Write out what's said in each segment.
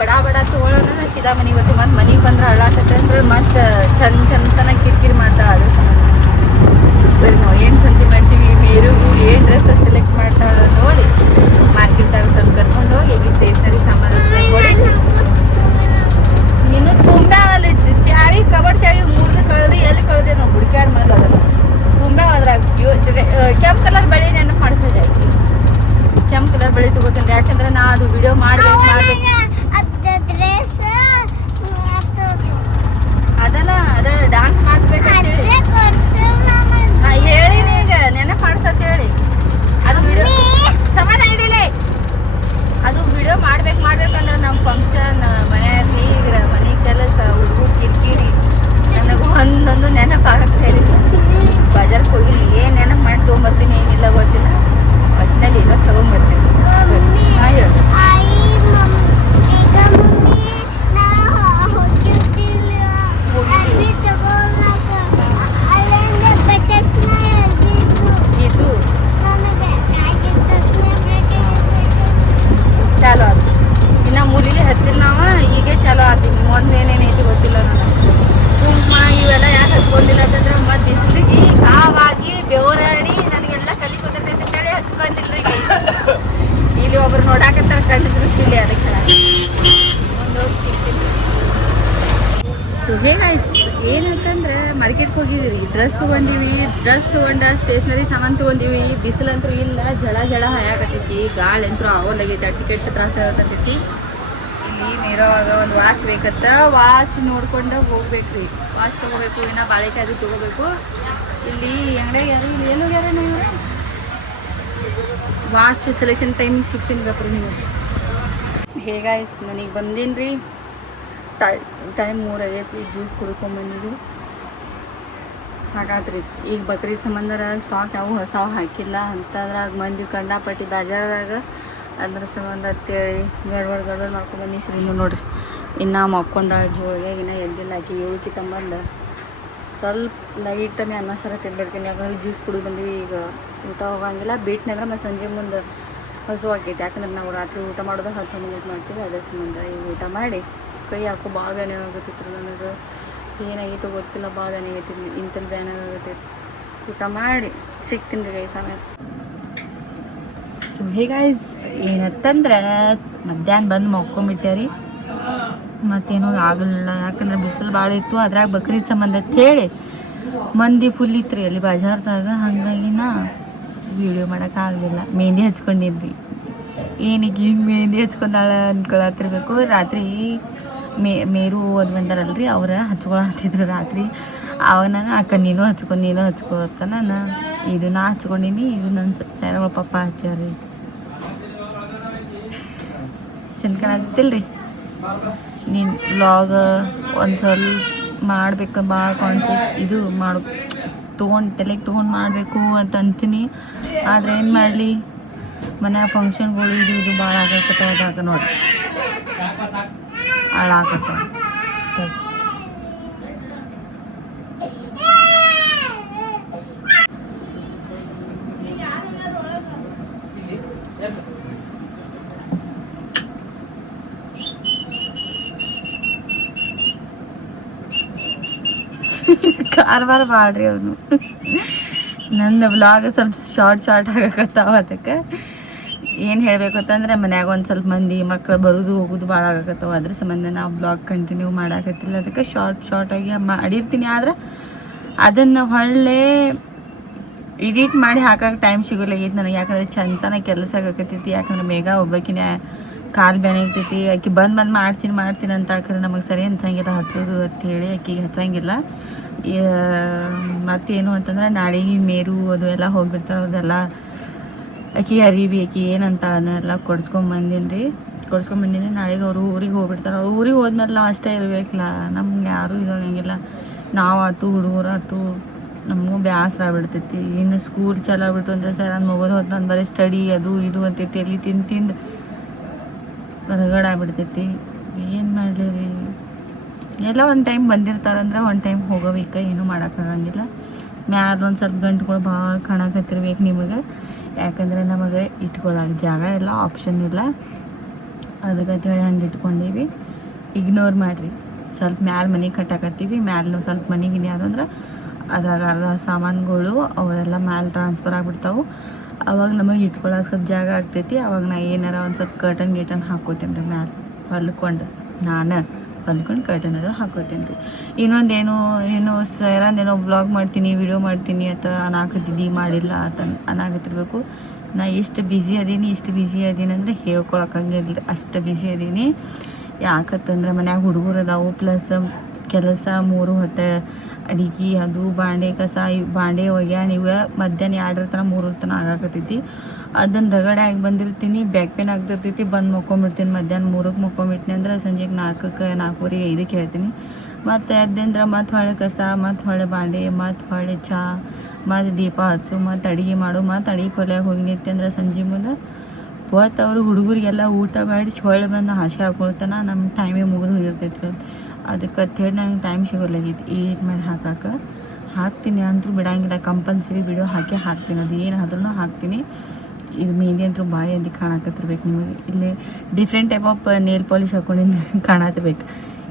ಬಡ ಬಡ ತೊಗೊಳ್ಳೋಣ ಸೀದಾ ಮನೆಗೆ ಬರ್ತೀವಿ. ಮತ್ತು ಮನೆಗೆ ಬಂದ್ರೆ ಹಳ್ಳಾಕತ್ತೆ ಅಂದ್ರೆ ಮತ್ತು ಚಂದ ಕಿರಿಕಿರಿ ಮಾಡ್ತಾಳೆ. ಅದ್ರ ಸಂಬಂಧ ಬರೀ ನಾವು ಏನು ಸಂತಿ ಮಾಡ್ತೀವಿ, ಮೇರಿಗೂ ಏನು ಡ್ರೆಸ್ ಸೆಲೆಕ್ಟ್ ಮಾಡ್ತಾಳೆ ನೋಡಿ ಮಾರ್ಕೆಟ್ದಾಗ ಸ್ವಲ್ಪ ಕರ್ಕೊಂಡು ಹೋಗಿ ಈಗ ಸ್ಟೇಷ್ನರಿ ಸಾಮಾನು ಕೊಡಿಸಿ. ನೀನು ತುಂಬಾವಲ್ಲ ಚಾವಿ, ಕಬಡ್ ಚಾವಿ ಮೂರ್ದು ಕಳೆದು ಎಲ್ಲಿ ಕಳೆದೆ ನಾವು ಹುಡುಕಾಡ್ ಮೇಲೆ ಅದನ್ನು ತುಂಬ ಅದ್ರಾಗ ಕೆಂಪು ಕಲರ್ ಬಳಿ ನೆನಪು ಮಾಡಿಸೋದು. ಕೆಂಪು ಕಲರ್ ಬಳಿ ತಗೋತೀನಿ, ಯಾಕಂದ್ರೆ ನಾ ಅದು ವಿಡಿಯೋ ಮಾಡ್ಬೇಕು ಅದಲ್ಲ ಅದ ಡಾನ್ಸ್ ಮಾಡಿಸ್ಬೇಕಂತ ಹೇಳಿನಿ. ಈಗ ನೆನಪು ಮಾಡಿಸಂತ ಹೇಳಿ ಅದು ವಿಡಿಯೋ ಸಮಾಧಾನ ಹಿಡಿಲೆ. ಅದು ವಿಡಿಯೋ ಮಾಡ್ಬೇಕಂದ್ರೆ ನಮ್ಮ ಫಂಕ್ಷನ್ ಮನೆಯಲ್ಲಿ ಈಗ ಮನೆ ಕೆಲಸ ಹುಡುಗರು ಕಿರಿಕಿರಿ ನನಗೆ ಒಂದೊಂದು ನೆನಪು ಆಗಕ್ಕೆ ಹೇಳಿಲ್ಲ. ಬಜಾರ್ಗೆ ಹೋಗಿನಿ ಏನು ನೆನಪು ಮಾಡಿ ತೊಗೊಂಬರ್ತೀನಿ, ಏನಿಲ್ಲ ಗೊತ್ತಿಲ್ಲ, ಒಟ್ಟಿನಲ್ಲಿ ಏನೋ ತೊಗೊಂಬರ್ತೀನಿ. ಹಾಂ ಹೇಳು. ಇದು ಚಾಲು ಆಯ್ತು, ಇನ್ನು ಮುಲಿಗೆ ಹತ್ತಿಲ್ಲ ನಾವು, ಈಗ ಚಾಲು ಆಗ್ತೀವಿ. ಮೊದಲೇನೇನೈತಿ ಗೊತ್ತಿಲ್ಲ ನನಗೆ. ಕುಂಕುಮ ಇವೆಲ್ಲ ಯಾಕೆ ಹಚ್ಕೊಂಡಿಲ್ಲ ಅಂತಂದ್ರೆ ಮತ್ತು ಬಿಸಿಲಿಗೆ ಕಾವಾಗಿ ಬೆವರಾಡಿ ನನಗೆಲ್ಲ ಕಲಿ ಕುದಿರ್ತೈತೆ ಅಂತೇಳಿ ಹಚ್ಕೊಂಡಿಲ್ಲ. ಇಲ್ಲಿ ಒಬ್ರು ನೋಡಾಕತ್ತಾರೆ ಕಣ್ಣು ದೃಷ್ಟಿಲಿ, ಅದಕ್ಕೆ ಒಂದು ಸಿಗ್ತೀನಿ. ಸೊ ಹೇಗಾಯ್ತು ಏನಂತಂದ್ರೆ ಮಾರ್ಕೆಟ್ಗೆ ಹೋಗಿದ್ದೀವಿ, ಡ್ರೆಸ್ ತೊಗೊಂಡ ಸ್ಟೇಷ್ನರಿ ಸಾಮಾನು ತೊಗೊಂಡಿವಿ. ಬಿಸಿಲಂತೂ ಇಲ್ಲ, ಜಳ ಹಾಯಾಕತ್ತೈತಿ, ಗಾಳಿ ಅಂತೂ ಆಗೋಲಾಗೈತಿ, ಟಿಕೆಟ್ ತ್ರಾಸ ಆಗತ್ತೈತಿ. ಇಲ್ಲಿ ಮೇರೋವಾಗ ಒಂದು ವಾಚ್ ಬೇಕತ್ತ, ವಾಚ್ ನೋಡ್ಕೊಂಡು ಹೋಗ್ಬೇಕ್ರಿ. ವಾಚ್ ತೊಗೋಬೇಕು, ಇನ್ನು ಬಾಳೆಕಾಯಿ ಅದು ತೊಗೋಬೇಕು. ಇಲ್ಲಿ ಅಂಗಡಿಯಾಗ ಯಾರು ಇಲ್ಲಿ ಏನು ಹೋಗ್ಯಾರ ನೀವು ವಾಚ್ ಸೆಲೆಕ್ಷನ್ ಟೈಮಿಗೆ ಸಿಗ್ತೀನಿ ಗಪ್ರಿ ನೀವು. ಹೇಗಾಯ್ತು ಮನೆಗೆ ಬಂದೀನಿ ರೀ, ಟೈಮ್ 3 ಆಗೈತಿ. ಜ್ಯೂಸ್ ಕುಡ್ಕೊಂಬಂದಿದ್ದು ಸಾಕಾತ್ರಿ. ಈಗ ಬಕ್ರೀದ್ ಸಂಬಂಧ ಸ್ಟಾಕ್ ಯಾವ ಹೊಸ ಹಾಕಿಲ್ಲ ಅಂತದ್ರಾಗ ಮಂದಿ ಕಂಡಾಪಟ್ಟಿ ಬಾಜಾರದಾಗ, ಅದ್ರ ಸಂಬಂಧ ಅಂತೇಳಿ ಗಡ್ಬಡ್ ಮಾಡ್ಕೊಂಡ್ಬಂದು ಶ್ರೀನು ನೋಡ್ರಿ ಇನ್ನು ಮಕ್ಕೊಂದಾಳ ಜೋಳಿಗೆ ಇನ್ನೂ ಎದ್ದಿಲ್ಲ. ಆಕಿ 7ಕ್ಕೆ ತಂಬಂದು ಸ್ವಲ್ಪ ಲೈಟನೇ ಅನ್ನ ಸಾರ ತಿನ್ಬಿಡ್ತೀನಿ, ಯಾಕಂದ್ರೆ ಜ್ಯೂಸ್ ಕುಡಿದು ಬಂದೀವಿ. ಈಗ ಊಟ ಹೋಗಂಗಿಲ್ಲ, ಬಿಟ್ಟನಂದ್ರೆ ಮತ್ತು ಸಂಜೆ ಮುಂದೆ ಹೊಸ ಆಕೈತಿ, ಯಾಕಂದ್ರೆ ನಾವು ರಾತ್ರಿ ಊಟ ಮಾಡೋದು 10-11 ಮಾಡ್ತೀವಿ. ಅದ್ರ ಸಂಬಂಧ ಈಗ ಊಟ ಮಾಡಿ ಕೈ ಹಾಕೋ ಭಾಳ ಬ್ಯಾನೆ ಆಗತ್ತಿತ್ತು ನನಗೆ. ಏನಾಗೈತೋ ಗೊತ್ತಿಲ್ಲ, ಭಾಳ ಬ್ಯಾನೆ ಆಗೈತಿ, ಇಂತಲ್ಲಿ ಬ್ಯಾನೆ ಆಗತ್ತೈತಿ. ಊಟ ಮಾಡಿ ಸಿಗ್ತೀನಿ ರೀ ಗೈ ಸಮಯ. ಸೊ ಹೇಗಾಯ್ಸ್ ಏನತ್ತಂದ್ರೆ ಮಧ್ಯಾಹ್ನ ಬಂದು ಮಕ್ಕೊಂಬಿಟ್ಟೆ ರೀ, ಮತ್ತೇನೋ ಆಗಲಿಲ್ಲ, ಯಾಕಂದ್ರೆ ಬಿಸಿಲು ಭಾಳ ಇತ್ತು. ಅದ್ರಾಗ ಬಕ್ರೀದ್ ಸಂಬಂಧ ಅಂತ ಹೇಳಿ ಮಂದಿ ಫುಲ್ ಇತ್ತು ರೀ ಅಲ್ಲಿ ಬಾಜಾರ್ದಾಗ. ಹಾಗಾಗಿ ನಾ ವೀಡಿಯೋ ಮಾಡೋಕ್ಕಾಗಲಿಲ್ಲ. ಮೆಹಂದಿ ಹಚ್ಕೊಂಡಿನಿ ರೀ, ಏನೀಗ ಹಿಂಗೆ ಮೆಹಂದಿ ಹಚ್ಕೊಂಡಾಳ ಅನ್ಕೊಳತ್ತಿರ್ಬೇಕು. ರಾತ್ರಿ ಮೇರು ಅದು ಬಂದಾರಲ್ರಿ, ಅವ್ರ ಹಚ್ಕೊಳತ್ತಿದ್ರು ರಾತ್ರಿ. ಅವಾಗ ನಾನು ಅಕ್ಕ ನೀನು ಹಚ್ಕೊ ಅಂತ ನಾನು ಇದು ನಾ ಹಚ್ಕೊಂಡಿನಿ. ಇದು ನನ್ನ ಸ್ಯಾರಗಳ ಪಪ್ಪ ಹಚ್ಚಾರ್ರಿ, ಚಂದ ಕಾಣತ್ತಿಲ್ಲ ರೀ. ನೀನು ವ್ಲಾಗ್ ಒಂದು ಸ್ವಲ್ಪ ಮಾಡ್ಬೇಕು, ಭಾಳ ಕಾನ್ಷಿಯಸ್ ಇದು ತಲೆಗೆ ತೊಗೊಂಡು ಮಾಡಬೇಕು ಅಂತ ಅಂತೀನಿ. ಆದರೆ ಏನು ಮಾಡಲಿ, ಮನೆ ಫಂಕ್ಷನ್ಗಳು ಇದು ಭಾಳ ಆಗಕತ್ತವ. ಅದಾಗ ನೋಡಿ ಹಾಳಾಗತ್ತವ. ಕಾರ್ಬಾರ ಮಾಡ್ರಿ ಅವನು. ನನ್ನ ವ್ಲಾಗ್ ಸ್ವಲ್ಪ ಶಾರ್ಟ್ ಆಗಕತ್ತಾವ. ಅದಕ್ಕೆ ಏನು ಹೇಳಬೇಕು ಅಂತಂದ್ರೆ ಮನ್ಯಾಗ ಒಂದು ಸ್ವಲ್ಪ ಮಂದಿ ಮಕ್ಕಳು ಬರೋದು ಹೋಗೋದು ಭಾಳ ಆಗಕತ್ತಾವ. ಅದ್ರ ಸಂಬಂಧ ನಾವು ಬ್ಲಾಗ್ ಕಂಟಿನ್ಯೂ ಮಾಡಾಕತ್ತಿಲ್ಲ. ಅದಕ್ಕೆ ಶಾರ್ಟಾಗಿ ಮಾಡಿರ್ತೀನಿ. ಆದ್ರೆ ಅದನ್ನು ಹೊಳ್ಳೆ ಎಡಿಟ್ ಮಾಡಿ ಹಾಕಕ್ಕೆ ಟೈಮ್ ಸಿಗೋಲಾಗೈತಿ ನನಗೆ, ಯಾಕಂದ್ರೆ ಚಂತನ ಕೆಲಸ ಆಗಕತ್ತೈತಿ. ಯಾಕಂದ್ರೆ ಬೇಗ ಒಬ್ಬಾಕಿನ ಕಾಲು ಬ್ಯಾನೆ ಆಗ್ತೈತಿ. ಆಕೆ ಬಂದು ಮಾಡ್ತೀನಿ ಅಂತ ಹಾಕಿದ್ರೆ ನಮಗೆ ಸರಿ ಅನ್ಸಂಗಿಲ್ಲ ಹಚ್ಚೋದು ಅಂಥೇಳಿ ಆಕೆಗೆ ಹಚ್ಚಂಗಿಲ್ಲ. ಮತ್ತೇನು ಅಂತಂದ್ರೆ ನಾಳೆಗೆ ಮೇರು ಅದು ಎಲ್ಲ ಹೋಗ್ಬಿಡ್ತಾರೆ. ಅವ್ರದ್ದೆಲ್ಲ ಆಕೆ ಅರಿವಿ ಆಕೆ ಏನಂತ ಅದನ್ನೆಲ್ಲ ಕೊಡ್ಸ್ಕೊಂಬಂದಿನಿ. ನಾಳೆಗೆ ಅವರು ಊರಿಗೆ ಹೋಗ್ಬಿಡ್ತಾರೆ. ಅವ್ರು ಊರಿಗೆ ಹೋದ್ಮೇಲೆ ನಾವು ಅಷ್ಟೇ ಇರಬೇಕಿಲ್ಲ, ನಮ್ಗೆ ಯಾರೂ ಇದಾಗಂಗಿಲ್ಲ. ನಾವು ಆತು ಹುಡುಗರು ಆತು ನಮಗೂ ಬೇಸರ ಆಗ್ಬಿಡ್ತೈತಿ. ಇನ್ನು ಸ್ಕೂಲ್ ಚಾಲು ಆಗ್ಬಿಟ್ಟು ಅಂದರೆ ಸರ್ ನಾನು ಮಗೋದು ಹೊತ್ತು ನಾನು ಬರೀ ಸ್ಟಡಿ ಅದು ಇದು ಅಂತೈತಿ. ಅಲ್ಲಿ ತಿಂದು ಹೊರಗಡೆ ಆಗ್ಬಿಡ್ತೈತಿ. ಏನು ಮಾಡಲಿ ರೀ, ಎಲ್ಲ ಒಂದು ಟೈಮ್ ಬಂದಿರ್ತಾರಂದ್ರೆ ಒಂದು ಟೈಮ್ ಹೋಗೋಬೇಕು, ಏನೂ ಮಾಡೋಕ್ಕಾಗಂಗಿಲ್ಲ. ಮ್ಯಾಲ ಒಂದು ಸ್ವಲ್ಪ ಗಂಟುಗಳು ಭಾಳ ಕಾಣಕತ್ತಿರ್ಬೇಕು ನಿಮಗೆ, ಯಾಕಂದರೆ ನಮಗೆ ಇಟ್ಕೊಳ್ಳೋಕೆ ಜಾಗ ಇಲ್ಲ, ಆಪ್ಷನ್ ಇಲ್ಲ. ಅದಕ್ಕಂತೇಳಿ ಹಂಗೆ ಇಟ್ಕೊಂಡೀವಿ. ಇಗ್ನೋರ್ ಮಾಡಿರಿ. ಸ್ವಲ್ಪ ಮ್ಯಾಲೆ ಮನೆ ಕಟ್ಟಾಕತ್ತೀವಿ, ಮ್ಯಾಲೆ ಸ್ವಲ್ಪ ಮನೆಗಿನಿ ಅದಂದ್ರೆ ಅದ್ರಾಗ ಅರ್ಧ ಸಾಮಾನುಗಳು ಅವೆಲ್ಲ ಮ್ಯಾಲೆ ಟ್ರಾನ್ಸ್ಫರ್ ಆಗಿಬಿಡ್ತಾವೆ. ಅವಾಗ ನಮಗೆ ಇಟ್ಕೊಳಕ್ಕೆ ಸ್ವಲ್ಪ ಜಾಗ ಆಗ್ತೈತಿ. ಅವಾಗ ನಾ ಏನಾರ ಒಂದು ಸ್ವಲ್ಪ ಕರ್ಟನ್ ಹಾಕ್ಕೋತೀನಿ ರೀ ಮ್ಯಾಲೆ ಹೊಲ್ಕೊಂಡು. ನಾನು ಹೊಲ್ಕೊಂಡು ಕರ್ಟನ್ ಅದು ಹಾಕ್ಕೋತೀನಿ ರೀ. ಇನ್ನೊಂದೇನೋ ಸರಂದೇನೋ ವ್ಲಾಗ್ ಮಾಡ್ತೀನಿ, ವಿಡಿಯೋ ಮಾಡ್ತೀನಿ ಅಂತ ಅನ್ನಾಕತ್ತಿದ್ದಿ, ಮಾಡಿಲ್ಲ ಅಂತ ಅನ್ನಾಕತ್ತಿರ್ಬೇಕು. ನಾ ಎಷ್ಟು ಬ್ಯುಸಿ ಅದೀನಿ ಅಂದರೆ ಹೇಳ್ಕೊಳಕ್ಕಂಗಿಲ್ಲ, ಅಷ್ಟು ಬ್ಯುಸಿ ಅದೀನಿ. ಯಾಕತ್ತಂದ್ರೆ ಮನ್ಯಾಗ ಹುಡುಗರು ಅದಾವು, ಪ್ಲಸ್ ಕೆಲಸ 3 ಹೊತ್ತು ಅಡಿಗೆ, ಅದು ಬಾಂಡೆ ಕಸ, ಬಾಂಡೆ ಒಗ್ಯಾಣ ಇವ ಮಧ್ಯಾಹ್ನ 2 ತನಕ 3 ತನಕ ಆಗಾಕತ್ತೈತಿ. ಅದನ್ನು ರಗಡೆ ಆಗಿ ಬಂದಿರ್ತೀನಿ, ಬ್ಯಾಕ್ ಪೇನ್ ಆಗ್ತಿರ್ತೈತಿ, ಬಂದು ಮಕ್ಕೊಂಬಿಡ್ತೀನಿ. ಮಧ್ಯಾಹ್ನ 3ಕ್ಕೆ ಮಕ್ಕೊಂಬಿಟ್ನಿ ಅಂದ್ರೆ ಸಂಜೆಗೆ 4ಕ್ಕೆ 4:30 5ಕ್ಕೆ ಹೇಳ್ತೀನಿ. ಮತ್ತು ಎದ್ದಂದ್ರೆ ಮತ್ತು ಹೊಳೆ ಕಸ, ಮತ್ತು ಹೊಳೆ ಬಾಂಡೆ, ಮತ್ತು ಹೊಳೆ ಚಹಾ, ಮತ್ತು ದೀಪ ಹಚ್ಚು, ಮತ್ತು ಅಡುಗೆ ಮಾಡು, ಮತ್ತು ಅಡುಗೆ ಕೊಲೆಯಾಗ ಹೋಗಿ ನಿಂತಂದ್ರೆ ಸಂಜೆ ಮುಂದೆ ಹೊತ್ತು ಅವರು ಹುಡುಗರಿಗೆಲ್ಲ ಊಟ ಮಾಡಿ ಹೊಳೆ ಬಂದು ಹಾಸಿಗೆ ಹಾಕೊಳ್ತಾನ ನಮ್ಮ ಟೈಮಿಗೆ ಮುಗಿದು ಹೋಗಿರ್ತೈತಿ ರೀ. ಅದಕ್ಕೆ ಅಂತೇಳಿ ನಂಗೆ ಟೈಮ್ ಸಿಗೋಲಾಗೈತಿ ಎಡಿಟ್ ಮಾಡಿ ಹಾಕ್ತೀನಿ ಅಂತೂ ಬಿಡಂಗಿಲ್ಲ. ಕಂಪಲ್ಸರಿ ವಿಡಿಯೋ ಹಾಕ್ತೀನಿ, ಅದು ಏನಾದ್ರೂ ಹಾಕ್ತೀನಿ. ಇದು ಮೆಹಂದಿ ಅಂತೂ ಬಾಯಿ ಅಂದಿ ಕಾಣಕತ್ತಿರ್ಬೇಕು ನಿಮಗೆ. ಇಲ್ಲಿ different type of nail polish ಹಾಕೊಂಡಿದ್ದು ಕಾಣತ್ತಿರ್ಬೇಕು.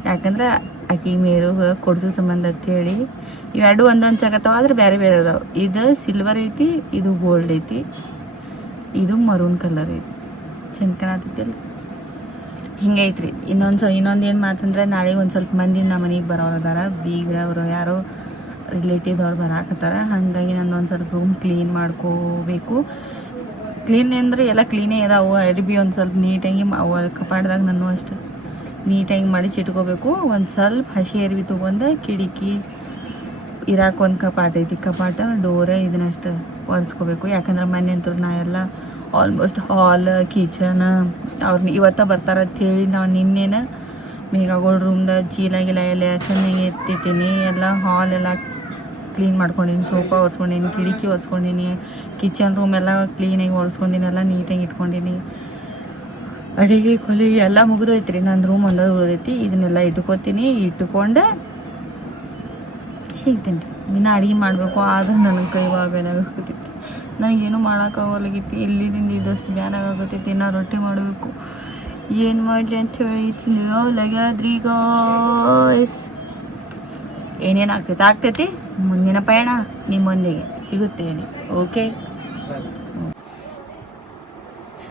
ಯಾಕಂದ್ರೆ ಆಕೆ ಮೇರುಗೆ ಕೊಡ್ಸೋ ಸಂಬಂಧ ಅಂತೇಳಿ ಇವೆರಡು ಒಂದೊಂದು ಸಾಕತ್ತಾವ, ಆದ್ರೆ ಬೇರೆ ಬೇರೆ ಅದಾವೆ. ಇದು ಸಿಲ್ವರ್ ಐತಿ, ಇದು ಗೋಲ್ಡ್ ಐತಿ, ಇದು ಮರೂನ್ ಕಲರ್ ಐತಿ. ಚಂದ ಕಾಣತ್ತೈತಿಲ್ಲ, ಹಿಂಗೈತ್ರಿ. ಇನ್ನೊಂದು ಏನು ಮಾತಂದ್ರೆ ನಾಳೆ ಒಂದು ಸ್ವಲ್ಪ ಮಂದಿ ನಮ್ಮ ಮನೆಗೆ ಬರೋರು ಅದಾರ, ಬೀಗ್ರ ಅವರು ಯಾರೋ ರಿಲೇಟಿವ್ದವ್ರು ಬರಾಕತ್ತಾರ. ಹಾಗಾಗಿ ನಂದೊಂದು ಸ್ವಲ್ಪ ರೂಮ್ ಕ್ಲೀನ್ ಮಾಡ್ಕೋಬೇಕು. ಕ್ಲೀನ್ ಅಂದರೆ ಎಲ್ಲ ಕ್ಲೀನೇ ಅದಾವು, ಅರಿಬಿ ಒಂದು ಸ್ವಲ್ಪ ನೀಟಾಗಿ ಕಪಾಟ್ದಾಗ ನಾನು ಅಷ್ಟು ನೀಟಾಗಿ ಮಡಿಸಿ ಇಟ್ಕೋಬೇಕು. ಒಂದು ಸ್ವಲ್ಪ ಹಸಿ ಅರಿವಿ ತೊಗೊಂಡು ಕಿಟಕಿ ಇರಾಕ ಒಂದು ಕಪಾಟ ಐತಿ, ಕಪಾಟ ಡೋರ ಇದನ್ನಷ್ಟು ಒರೆಸ್ಕೋಬೇಕು. ಯಾಕಂದ್ರೆ ಮನೆ ಅಂತೂ ನಾ ಎಲ್ಲ ಆಲ್ಮೋಸ್ಟ್ ಹಾಲ್ ಕಿಚನ್ ಅವ್ರನ್ನ ಇವತ್ತ ಬರ್ತಾರ ಅಂಥೇಳಿ ನಾವು ನಿನ್ನೆನ ಮೇಘಾಗೋಳ್ ರೂಮ್ದ ಚೀಲ ಗಿಲ ಎಲ್ಲ ಚೆನ್ನಾಗಿ ಎತ್ತಿಟ್ಟೀನಿ. ಎಲ್ಲ ಹಾಲ್ ಎಲ್ಲ ಕ್ಲೀನ್ ಮಾಡ್ಕೊಂಡೀನಿ, ಸೋಫಾ ಒರೆಸ್ಕೊಂಡೀನಿ, ಕಿಟಕಿ ಒರೆಸ್ಕೊಂಡೀನಿ, ಕಿಚನ್ ರೂಮ್ ಎಲ್ಲ ಕ್ಲೀನಾಗಿ ಒರೆಸ್ಕೊಂಡೀನಿ, ಎಲ್ಲ ನೀಟಾಗಿ ಇಟ್ಕೊಂಡೀನಿ. ಅಡುಗೆ ಕೊಲಿ ಎಲ್ಲ ಮುಗಿದೋಯ್ತು. ನನ್ನ ರೂಮ್ ಒಂದೇ ಉಳಿದೈತಿ. ಇದನ್ನೆಲ್ಲ ಇಟ್ಕೊಂಡು ಸಿಗ್ತೀನಿ ರೀ. ಇನ್ನು ಅಡುಗೆ ಮಾಡಬೇಕು, ಆದ್ರೆ ನನಗೆ ಕೈ ಭಾಳ ಬೇನಾಗತ್ತೈತಿ, ನನಗೇನು ಮಾಡೋಕ್ಕಾಗಲಾಗೈತಿ. ಇಲ್ಲಿದಿಂದ ಇದಷ್ಟು ಬ್ಯಾನಾಗತ್ತೈತಿ. ನಾ ರೊಟ್ಟಿ ಮಾಡಬೇಕು, ಏನು ಮಾಡಲಿ ಅಂಥೇಳಿ ಲಗ್ಯಾದ್ರಿ ಗಾಯ್ಸ್. ಏನೇನು ಆಗ್ತೈತಿ ಮುಂದಿನ ಪಯಣ ನಿಮ್ಮೊಂದಿಗೆ ಸಿಗುತ್ತೇನೆ. ಓಕೆ,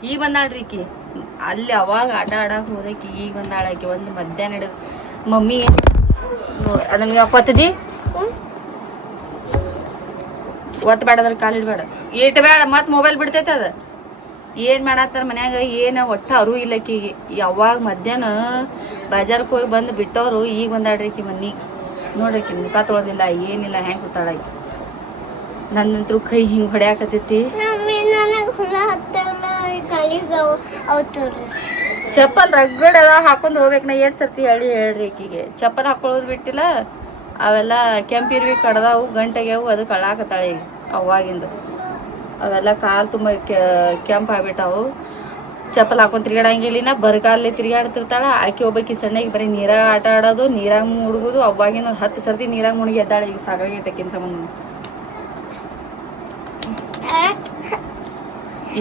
ಈಗ ಬಂದಾಳ್ರಿ ಈಕಿ. ಅಲ್ಲಿ ಅವಾಗ ಆಟ ಆಡಕ್ಕೆ ಹೋದಕ್ಕೆ ಈಗ ಬಂದಾಳಾಕಿ. ಒಂದು ಮಧ್ಯಾಹ್ನ ಹಿಡಿದು ಮಮ್ಮಿ ಅದನ್ನ ಒತ್ತದಿ ಬೇಡ, ಅದ್ರ ಕಾಲು ಇಡಬೇಡ, ಬೇಡ, ಮತ್ತು ಮೊಬೈಲ್ ಬಿಡ್ತೈತೆ. ಅದು ಏನು ಮಾಡತ್ತಾರ ಮನ್ಯಾಗ, ಏನು ಒಟ್ಟು ಅರು ಇಲ್ಲಕ್ಕಿಗೆ. ಯಾವಾಗ ಮಧ್ಯಾಹ್ನ ಬಾಜಾರಕ್ಕೆ ಹೋಗಿ ಬಂದು ಬಿಟ್ಟವರು ಈಗ ಬಂದಾಡ್ರಿ ಈಕಿ ಮನೆಗೆ. ನೋಡ್ರಿಕಿ ಮುಖ ತೊಳೆದಿಲ್ಲ, ಏನಿಲ್ಲ, ಹೆಂಗೆ ಕೂತಾಳಾಕಿ. ನನ್ನಂತರೂ ಕೈ ಹಿಂಗೆ ಹೊಡ್ಯಾಕತ್ತೈತಿ. ಚಪ್ಪಲ್ ರಗಡ್ ಅದ ಹಾಕೊಂಡು ಹೋಗ್ಬೇಕು. ನಾ ಎಷ್ಟು ಸರ್ತಿ ಹೇಳ್ರಿ ಈಕಿಗೆ ಚಪ್ಪಲ್ ಹಾಕೊಳ್ಳೋದು ಬಿಟ್ಟಿಲ್ಲ. ಅವೆಲ್ಲ ಕೆಂಪಿರ್ವಿ ಕಡ್ದಾವು, ಗಂಟೆಗ್ಯಾವು, ಅದಕ್ಕೆ ಅಳಾಕತ್ತಾಳೆ ಈಗ ಅವಾಗಿಂದು. ಅವೆಲ್ಲ ಕಾಲು ತುಂಬ ಕೆಂಪು ಆಗ್ಬಿಟ್ಟಾವು. ಚಪ್ಪಲ್ ಹಾಕೊಂಡು ತಿರ್ಗಾಡಂಗಿಲ್ಲಿನ ಬರಗಾಲಲ್ಲಿ ತಿರ್ಗಾಡ್ತಿರ್ತಾಳ ಆಕೆ. ಒಬ್ಬಾಕಿ ಸಣ್ಣಗೆ ಬರೀ ನೀರಾಗ ಆಟ ಆಡೋದು, ನೀರಾಗ ಮುಳುಗೋದು. ಅವಾಗಿನ 10 ಸರ್ತಿ ನೀರಾಗ ಮುಳುಗಿ ಎದ್ದಾಳೆ. ಈಗ ಸಾಕಾಗೈತೆ ಆಕಿನ ಸಂಬಂಧ.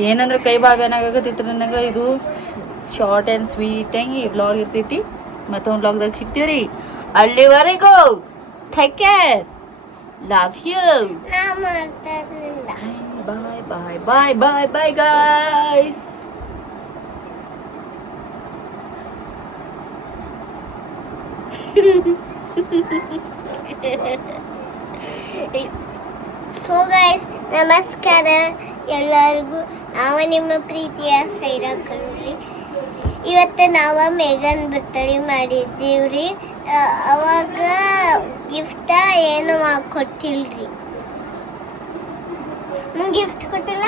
ಏನಂದ್ರೆ ಕೈ ಭಾಳ ಏನಾಗತ್ತಿತ್ತು ನನಗೆ. ಇದು ಶಾರ್ಟ್ ಆ್ಯಂಡ್ ಸ್ವೀಟಾಗಿ ವ್ಲಾಗ್ ಇರ್ತೈತಿ. ಮತ್ತೊಂದು ವ್ಲಾಗ್ದಾಗ ಸಿಗ್ತೀವಿ. ಅಲ್ಲಿವರೆಗೂ take care, love you, bye bye bye bye bye guys. So guys, ನಮಸ್ಕಾರ ಎಲ್ಲರಿಗೂ. ನಾವು ನಿಮ್ಮ ಪ್ರೀತಿಯ ಸೈರಾ ಕಲ್ಲೂರಿ. ಇವತ್ತು ನಾವು ಮೇಘನ್ ಬರ್ತಡೇ ಮಾಡಿದ್ದೀವ್ರಿ. ಅವಾಗ ಗಿಫ್ಟ ಏನು ಕೊಟ್ಟಿಲ್ರಿ. ಗಿಫ್ಟ್ ಕೊಟ್ಟಿಲ್ಲ,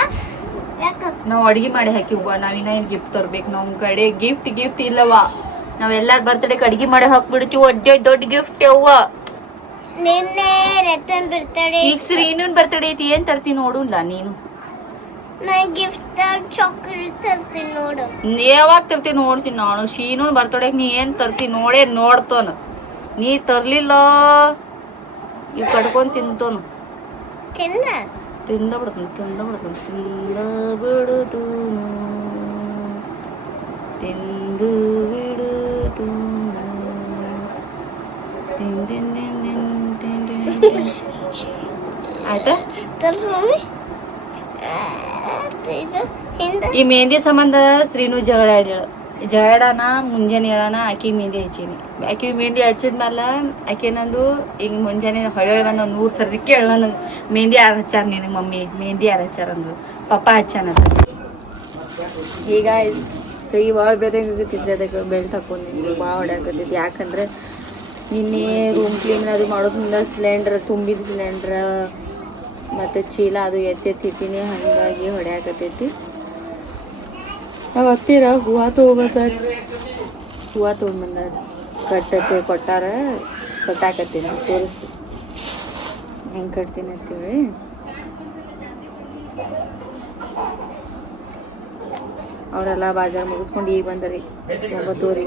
ಯಾಕೆ? ನಾವು ಅಡುಗೆ ಮಾಡಿ ಹಾಕಿವ್ವ. ನಾವಿನ್ನ ಏನು ಗಿಫ್ಟ್ ತರ್ಬೇಕು? ನಮ್ಮ ಕಡೆ ಗಿಫ್ಟ್ ಇಲ್ಲವ. ನಾವೆಲ್ಲಾರ ಬರ್ತಡೇಗೆ ಅಡುಗೆ ಮಾಡಿ ಹಾಕ್ಬಿಡ್ತೀವಿ. ಒಡ್ಡೆ ದೊಡ್ಡ ಗಿಫ್ಟ್ ಅವ್ವ. ನಿನ್ನೆ ರತನ್ ಬರ್ತಡೇ, ಈಗ ಸರಿ ಇನ್ನೊಂದು ಬರ್ತಡೇ ಐತಿ. ಏನು ತರ್ತೀನಿ ನೋಡುಲ್ಲ ನೀನು? ನಾ ಗಿಫ್ಟ್ ಚಾಕ್ಲೇಟ್ ತರ್ತೀನಿ ನೋಡು. ಯಾವಾಗ ತರ್ತೀನಿ ನೋಡ್ತೀನಿ ನಾನು. ಶೀನೂನ್ ಬರ್ತಡೇಗೆ ನೀ ಏನು ತರ್ತೀನಿ ನೋಡ್ತೋನು. ನೀ ತರ್ಲಿಲ್ಲ ಈಗ ಕಟ್ಕೊಂಡು ತಿಂತೋನು. ತಿಂದ ಬಿಡುದು ತಂದು ಬಿಡು ಆಯ್ತಾ. ಈ ಮೆಹಂದಿ ಸಂಬಂಧ ಶ್ರೀನು ಜಗಳ ಜಗಳನ ಮುಂಜಾನೆ ಹೇಳೋಣ ಆಕಿ ಮೆಹಂದಿ ಹಚ್ಚೀನಿ. ಆಕಿ ಮೆಹಂದಿ ಹಚ್ಚಿದ್ಮೇಲೆ ಆಕೆ ನಂದು ಈಗ ಮುಂಜಾನೆ ಹೊಳೆ ಬಂದು ಒಂದು 100 ಸರ್ತಿ ಕೇಳ ನನಗೆ ಮೆಹಂದಿ ಯಾರು ಹಚ್ಚಾರ ನಿನಗೆ ಮಮ್ಮಿ ಮೆಹಂದಿ ಯಾರು ಹಚ್ಚಾರ ಅಂದ್ರು. ಪಪ್ಪ ಹಚ್ಚಾನಂತ. ಈಗ ಕೈ ಭಾಳ ಬೇರೆ ಆಗತ್ತಿದ್ರಿ ಅದಕ್ಕೆ ಬೆಲ್ಟ್ ಹಾಕೊಂಡಿದ್ದು ಭಾಳ ಹೊಡ್ಯಾಕತ್ತೈತಿ. ಯಾಕಂದ್ರೆ ನಿನ್ನೆ ರೂಮ್ ಕ್ಲೀನ್ ಅದು ಮಾಡೋದ್ರಿಂದ ಸಿಲಿಂಡ್ರ್ ತುಂಬಿದ ಸಿಲಿಂಡ್ರ ಮತ್ತು ಚೀಲ ಅದು ಎತ್ತಿಟ್ಟಿನಿ, ಹಾಗಾಗಿ ಹೊಡ್ಯಾಕತ್ತೈತಿ. ನಾವು ಹತ್ತಿರ ಹೂವು ತೊಗೊಬರ್ತಾರೆ. ಹೂವು ತೊಗೊಂಡ್ಬಂದಾರ ಕಟ್ಟತ್ತೆ ಕೊಟ್ಟಾರ ಕಟ್ಟಾಕತ್ತೀನಿ ತೋರಿಸ್ತೀನಿ ಹೆಂಗೆ ಕಟ್ತೀನಿ ಅಂತೇಳಿ. ಅವರೆಲ್ಲ ಬಾಜಾರ್ ಮುಗಿಸ್ಕೊಂಡು ಈಗ ಬಂದರಿ 9:00.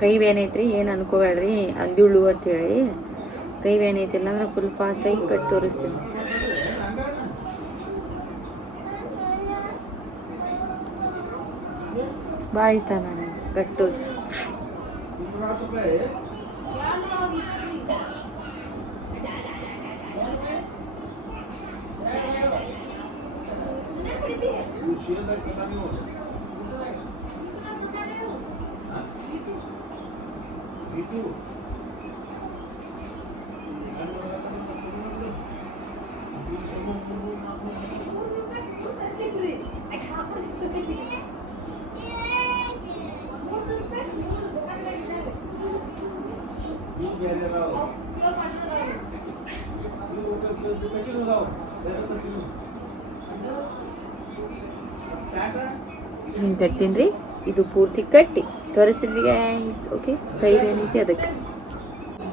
ಕೈ ಬೇನೈತ್ರಿ ಏನು ಅನ್ಕೋಬೇಡ್ರಿ ಅಂದಿಳು ಅಂತೇಳಿ. ಕೈ ಬೇನೈತಿ ಇಲ್ಲಾಂದ್ರೆ ಫುಲ್ ಫಾಸ್ಟಾಗಿ ಕಟ್ ತೋರಿಸ್ತೀನಿ. ಭಾಳ ಇಷ್ಟ ನನಗೆ ಕಟ್ಟೋದು. ಹಿಂಗೆ ಕಟ್ಟಿನ್ರಿ. ಇದು ಪೂರ್ತಿ ಕಟ್ಟಿ ತೋರಿಸ್ತೀನಿ ಗೈಸ್. ಓಕೆ ಕೈ ಏನೈತಿ ಅದಕ್ಕೆ.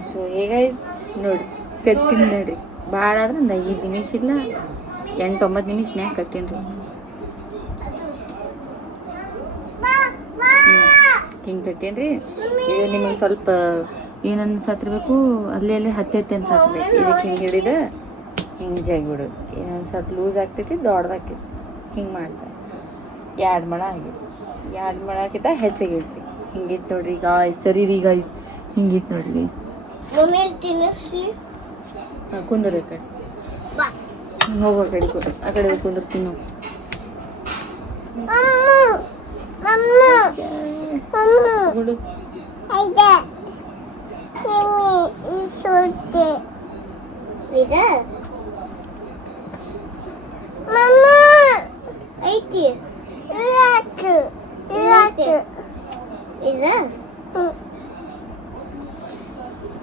ಸೊ ಗೈಸ್ ನೋಡಿ ಕಟ್ಟಿನ ನೋಡ್ರಿ. ಭಾಳ ಆದ್ರೆ ಒಂದು 5 ನಿಮಿಷ ಇಲ್ಲ 8-9 ನಿಮಿಷನ್ಯಾಗ ಕಟ್ಟಿನ್ರಿ. ಹಿಂಗೆ ಕಟ್ಟೇನ್ರಿ. ಇದು ನಿಮಗೆ ಸ್ವಲ್ಪ ಏನು ಅನ್ಸತ್ತಿರ್ಬೇಕು, ಅಲ್ಲೇ ಹತ್ತಿ ಅನ್ಸತ್ತಿರ್ಬೇಕು. ಇದಕ್ಕೆ ಹಿಂಗೆ ಹಿಡಿದ ಹಿಂಗೆ ಜಾಗಿಬಿಡೋದು. ಇನ್ನೊಂದು ಸ್ವಲ್ಪ ಲೂಸ್ ಆಗ್ತೈತಿ, ದೊಡ್ಡದಾಕೈತಿ. ಹಿಂಗೆ ಮಾಡ್ತಾರೆ. 2 ಮೊಳ ಆಗೈತಿ. 2 ಮೊಳಕ್ಕಿಂತ ಹೆಚ್ಚಾಗೈತಿ. ಹಿಂಗಿತ್ತು ನೋಡ್ರಿ ಗಾಯ್ಸ್. ಸರಿ ರೀ ಗಾಯ್ಸ್, ಹಿಂಗಿತ್ತು ನೋಡ್ರಿ ಗೈಸ್. ಕುಂದ್ರ ಕಡೆ ಹೋಗೋ ಕಡೆ ಆ ಕಡೆ ಕುಂದಿರ್ತೀನಿ ನಾವು. ಗುಡು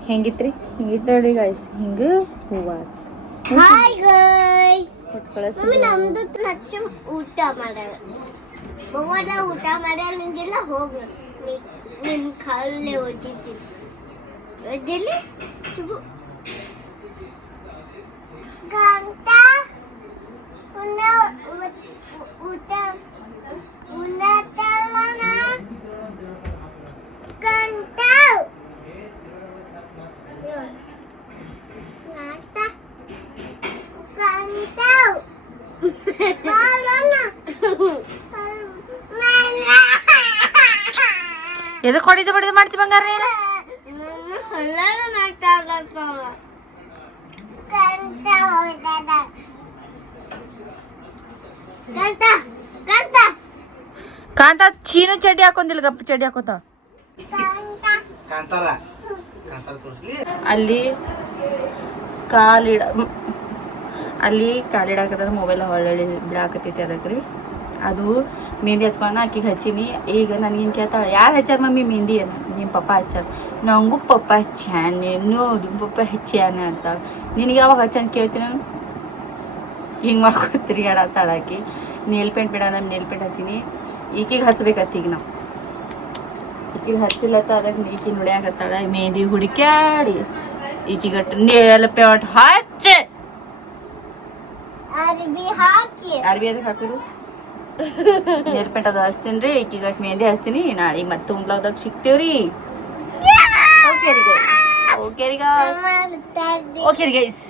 ಹೆಂಗಿತ್ರಿ? ಹಿಂಗಿತ್ತು ನೋಡ್ರಿ ಗಾಯ್ಸ್. ಹಿಂಗೆ ಹೂವ ಹಾಯ್ ಗೈಸ್, ನಮ್ದು ಊಟ ಮಾಡ್ಯಾರ. ಊಟ ಮಾಡ್ಯಾರ ನಿಂಗೆಲ್ಲ ಹೋಗ ನಿನ್ ಕಾಲೇ ಓದಿದ್ದೀನಿ ಓದಿಲ್ಲಿ ಚುಬು ಗಂಟ ಊಟ ಉನ್ನತಲನ ಗಂಟ ಎದಕ್ಕೆ ಹೊಡಿದು ಬಡಿದು ಮಾಡ್ತಿ ಬಂಗಾರ ನೀನು? ಕಾಂತ ಚೀನ ಚಡ್ಡಿ ಹಾಕೊಂದಿಲ್ಲ, ಗಪ್ಪ ಚಡ್ಡಿ ಹಾಕೋತ. ಅಲ್ಲಿ ಕಾಲಿಡಾಕತ್ರ ಮೊಬೈಲ್ ಹೊಳ್ಳಿ ಬಿಡಾಕತ್ತೈತಿ. ಅದಕ್ಕೆ ರೀ ಅದು ಮೆಹಂದಿ ಹಚ್ಕೊಂಡು ಆಕಿಗೆ ಹಚ್ಚೀನಿ. ಈಗ ನನಗೇನು ಕೇಳ್ತಾಳೆ, ಯಾರು ಹಚ್ಚಾರ ಮಮ್ಮಿ ಮೆಹಂದಿ ಅನ್ನ? ನಿಮ್ಮ ಪಪ್ಪ ಹಚ್ಚಾರ. ನಂಗೂ ಪಪ್ಪ ಹಚ್ಚಾನೆ, ನೋಡಿ ಪಪ್ಪ ಹಚ್ಚಾನ ಅಂತಾಳೆ. ನಿನಗೆ ಯಾವಾಗ ಹಚ್ಚಾನ ಕೇಳ್ತೀನಿ ನಾನು. ಹಿಂಗೆ ಮಾಡ್ಕೊತೀರಿ ಆಡತ್ತಾಳ ಆಕಿ. ನೇಲ್ ಪೇಂಟ್ ಬಿಡ, ನಾನು ನೇಲ್ ಪೇಂಟ್ ಹಚ್ಚೀನಿ. ಈಕಿಗೆ ಹಚ್ಬೇಕತ್ತ. ಈಗ ನಾವು ಈಕಿಗೆ ಹಚ್ಚಿಲ್ಲತ್ತ, ಅದಕ್ಕೆ ಈಕಿ ನುಡಿಯಾಕತ್ತಾಳ. ಮೆಹಂದಿ ಹುಡುಕ್ಯಾಡಿ ಈಕಿಗಟ್ಟು ನೇಲ್ ಪೇಂಟ್ ಹಚ್ಚೆ ಅರ್ಬಿ ಅದಕ್ಕೆ ಹಾಕೋದು. ನೇಲ್ ಪೇಂಟ್ ಅದು ಹಚ್ತೀನಿ ರೀ. ಈಕಿಗಟ್ಟು ಮೆಹಂದಿ ಹಚ್ತೀನಿ. ನಾಳೆ ಮತ್ತೆ ಉಂಗ್ಲಾವ್ದಾಗ ಸಿಗ್ತೇವ್ರಿ. ಓಕೆ ರೀ. ಓಕೆ ರೀ ಗೈಸ್. ಮಾಡ್ತಾ ಇದ್ದೀನಿ. ಓಕೆ ರೀ ಗೈಸ್.